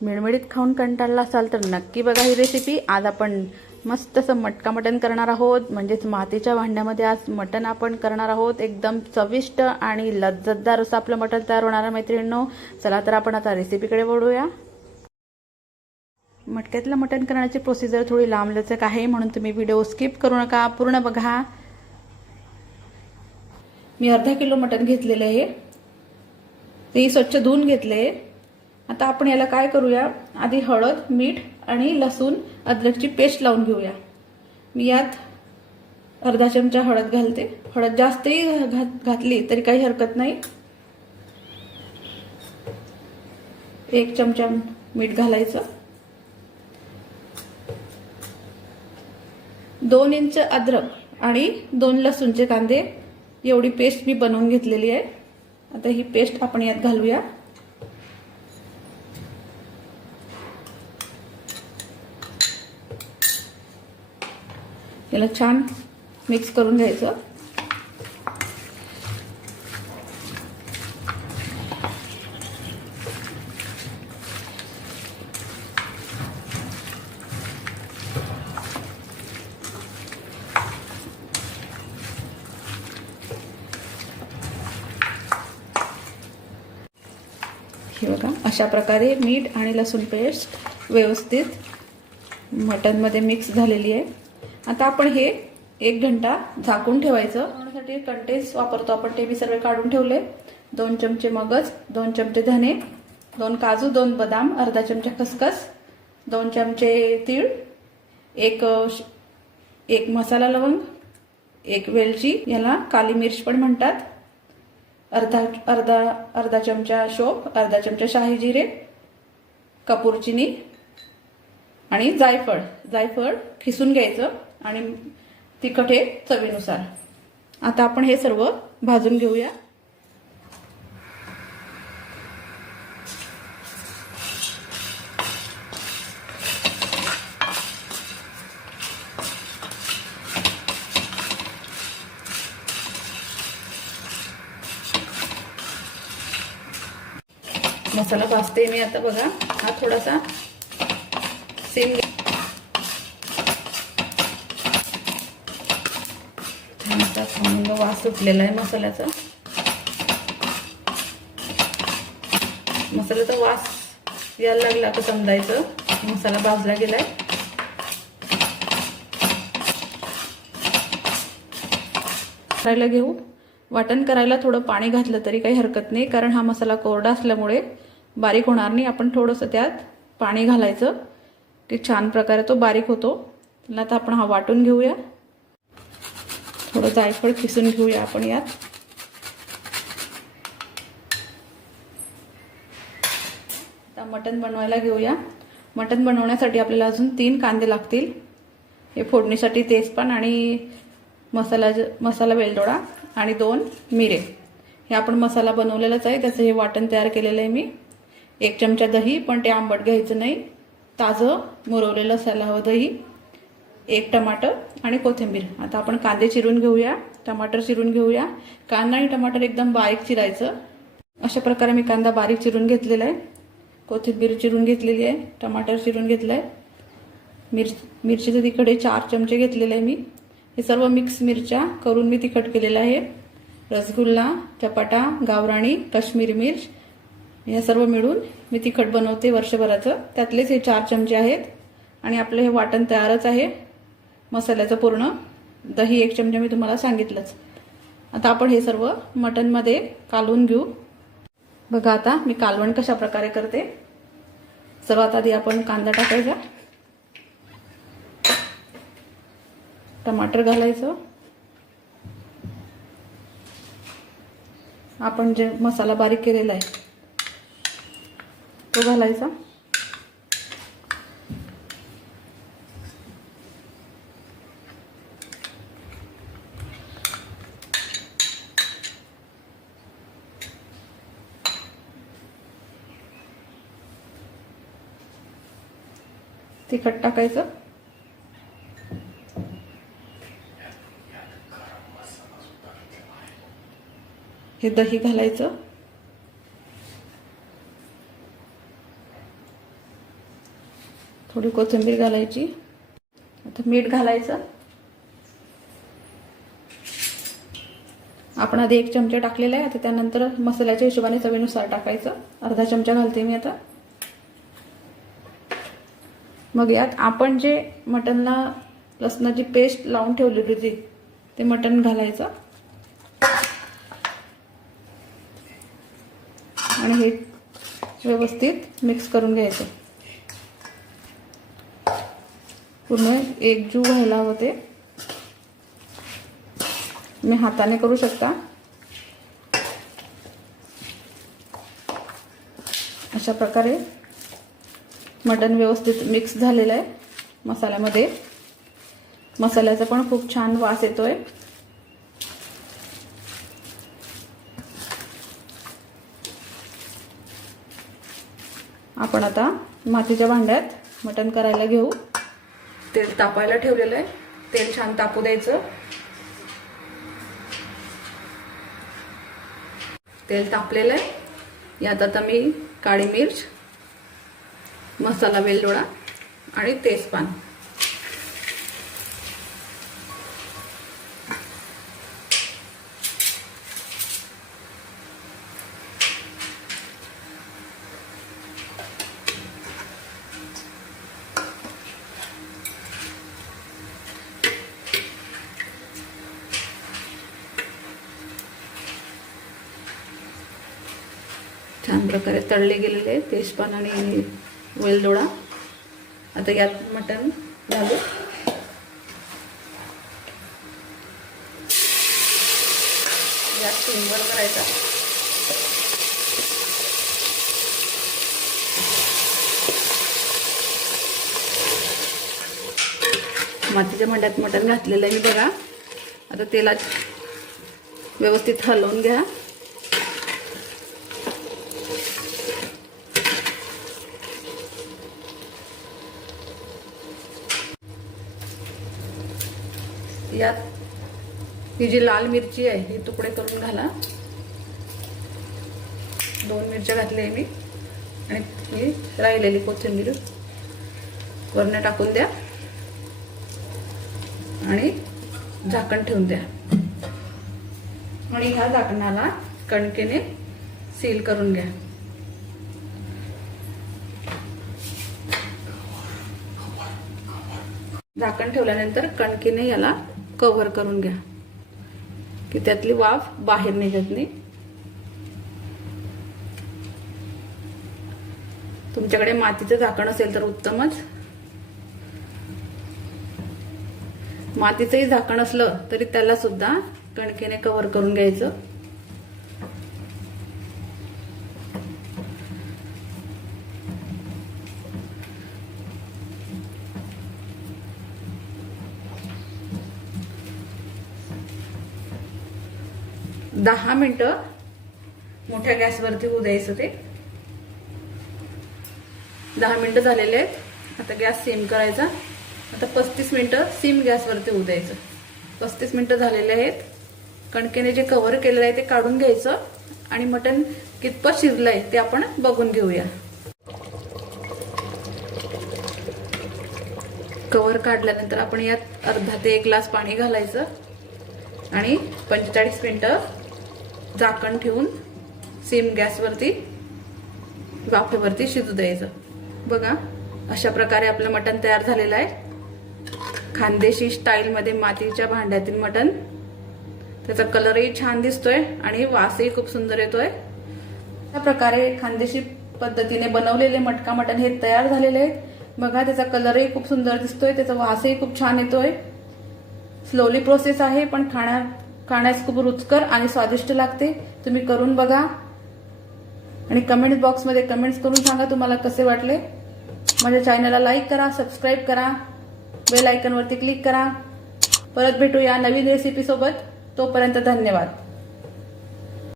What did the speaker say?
मिळमिळीत खाऊन कंटाळला असाल तर नक्की बघा ही रेसिपी आज आपण मस्त असं मटका मटण करणार आहोत. म्हणजेच मातीच्या भांड्यामध्ये आज मटण आपण करणार आहोत. एकदम चविष्ट आणि लज्जतदार असं आपलं मटण तयार होणार आहे मैत्रिणींनो. चला तर आपण आता रेसिपीकडे वळूया. मटक्यातलं मटण करण्याची प्रोसिजर थोडी लांबलचक आहे म्हणून तुम्ही व्हिडिओ स्किप करू नका. पूर्ण बघा. मी अर्धा किलो मटण घेतलेलं आहे. ते स्वच्छ धुवून घेतले आता आपण याला काय करूया? आधी हळद मीठ आणि लसूण अद्रकची पेस्ट लावून घेऊया. मी यात अर्धा चमचा हळद घालते. हळद जास्तही घात घातली तरी काही हरकत नाही. एक चमचा मीठ घालायचं. दोन इंच अद्रक आणि दोन लसूणचे कांदे. एवढी पेस्ट मी बनवून घेतलेली आहे. आता ही पेस्ट आपण यात घालूया. याला छान मिक्स करून घ्यायचं. हे बघा अशा प्रकारे मीठ आणि लसूण पेस्ट व्यवस्थित मटनमध्ये मिक्स झालेली आहे. आता आपण हे एक घंटा झाकून ठेवायचं. बनवण्यासाठी कंटेन्स वापरतो आपण. ते मी सर्व काढून ठेवले दोन चमचे मगज दोन चमचे धने दोन काजू दोन बदाम अर्धा चमचा खसखस दोन चमचे तीळ एक श- एक मसाला लवंग एक वेलची याला काली मिर्च पण म्हणतात. अर्धा अर्धा अर्धा चमचा शोप अर्धा चमचा शाही जिरे कपूर चिनी आणि जायफळ. जायफळ खिसून घ्यायचं. आणि तिखट हे चवीनुसार. आता आपण हे सर्व भाजून घेऊया. मसाला भाजते मी आता बघा. हा थोडासा सेम छान वास सुटलेला आहे मसाल्याचा. मसाल्याचा वास यायला लागला तर समजायचं. मसाला भाजला गेलाय. करायला घेऊ वाटण करायला थोडं पाणी घातलं तरी काही हरकत नाही कारण हा मसाला कोरडा असल्यामुळे बारीक होणार नाही. आपण थोडंसं त्यात पाणी घालायचं. की छान प्रकारे तो बारीक होतो. आता आपण हा वाटून घेऊया. थोडं जायफळ खिसून घेऊया आपण यात. आता मटण बनवायला घेऊया. मटण बनवण्यासाठी आपल्याला अजून तीन कांदे लागतील. हे फोडणीसाठी तेजपान आणि मसाला मसाला वेलदोडा आणि दोन मिरे. हे आपण मसाला बनवलेलाच आहे त्याचं हे वाटण तयार केलेलं आहे मी. एक चमचा दही पण ते आंबट घ्यायचं नाही. ताजं मुरवलेलं असायला हवं दही एक टमाटर आणि कोथिंबीर. आता आपण कांदे चिरून घेऊया टमाटर चिरून घेऊया. कांदा आणि टमाटर एकदम बारीक चिरायचं. अशा प्रकारे मी कांदा बारीक चिरून घेतलेला आहे. कोथिंबीर चिरून घेतलेली आहे टमाटर चिरून घेतलं आहे मिर मिरचीचं तिखट हे चार चमचे घेतलेले आहे मी. हे सर्व मिक्स मिरच्या करून मी तिखट केलेलं आहे. रसगुल्ला चपाटा गावराणी काश्मीरी मिर्च या सर्व मिळून मी तिखट बनवते वर्षभराचं. त्यातलेच हे चार चमचे आहेत. आणि आपलं हे वाटण तयारच आहे. मसाल्याचं पूर्ण. दही एक चमचा मी तुम्हाला सांगितलंच. आता आपण हे सर्व मटनमध्ये कालवून घेऊ. बघा आता मी कालवण कशा प्रकारे करते. सर्वात आधी आपण कांदा टाकायचा. टमाटर घालायचं. आपण जे मसाला बारीक केलेला आहे तो घालायचा. तिखट टाकायचं. हे दही घालायचं. थोडी कोथिंबीर घालायची. आता मीठ घालायचं. आपण आधी एक चमचा टाकलेला आहे. आता त्यानंतर मसाल्याच्या हिशोबाने चवीनुसार टाकायचं. अर्धा चमचा घालते मी आता. मग यात आपण जे मटनला लसणाची पेस्ट लावून ठेवलेली होती ते मटन घालायचं. आणि हे व्यवस्थित मिक्स करून घ्यायचं. पूर्ण एकजू व्हायला हवं ते. तुम्ही हाताने करू शकता. अशा प्रकारे मटण व्यवस्थित मिक्स झालेलं आहे मसाल्यामध्ये. मसाल्याचा पण खूप छान वास येतोय. आपण आता मातीच्या भांड्यात मटण करायला घेऊ. तेल तापायला ठेवलेलं आहे. तेल छान तापू द्यायचं. तेल तापलेलं आहे. यात आता मी काळी मिर्च मसाला वेलदोडा आणि तेजपान छान प्रकारे तळले गेलेले तेजपान आणि वेलदोडा. आता यात मटण घालू. यात सिमवर करायचा. मातीच्या मंड्यात मटण घातलेलं आहे मी बघा. आता तेलात व्यवस्थित हलवून घ्या. यात ही जी लाल मिरची आहे ही तुकडे करून घाला. दोन मिरच्या घातल्या आहे मी. आणि ही राहिलेली कोथिंबीर. वरनं टाकून द्या. आणि झाकण ठेवून द्या. आणि ह्या झाकणाला कणकेने सील करून घ्या. झाकण ठेवल्यानंतर कणकेने याला कव्हर करून घ्या. की त्यातली वाफ बाहेर निघत नाही. तुमच्याकडे मातीचं झाकण असेल तर उत्तमच. मातीचंही झाकण असलं तरी त्याला सुद्धा कणकेने कव्हर करून घ्यायचं. दहा मिनिटं मोठ्या गॅसवरती होऊ द्यायचं ते. दहा मिनिटं झालेले आहेत. आता गॅस सेम करायचा. आता पस्तीस मिनिटं सिम गॅसवरती होऊ द्यायचं. पस्तीस मिनिटं झालेले आहेत. कणकेने जे कव्हर केलेलं आहे ते काढून घ्यायचं आणि मटण कितपत शिजलं आहे ते आपण बघून घेऊया. कव्हर काढल्यानंतर आपण यात अर्धा ते एक ग्लास पाणी घालायचं आणि पंचेचाळीस मिनिटं झाकण ठेवून सेम गॅसवरती वाफेवरती शिजू द्यायचं. बघा अशा प्रकारे आपलं मटण तयार झालेलं आहे. खानदेशी स्टाईलमध्ये मातीच्या भांड्यातील मटण. त्याचा कलरही छान दिसतोय आणि वासही खूप सुंदर येतोय. अशा प्रकारे खानदेशी पद्धतीने बनवलेले मटका मटण हे तयार झालेले आहेत. बघा त्याचा कलरही खूप सुंदर दिसतोय त्याचा वासही खूप छान येतोय. स्लोली प्रोसेस आहे पण खाण्या खाण्यास खूप रुचकर आणि स्वादिष्ट लागते. तुम्ही करून बघा. आणि कमेंट बॉक्समध्ये कमेंट्स करून सांगा तुम्हाला कसे वाटले. माझ्या चॅनलला लाईक करा सबस्क्राईब करा. बेल आयकनवरती क्लिक करा. परत भेटूया नवीन रेसिपीसोबत तोपर्यंत धन्यवाद.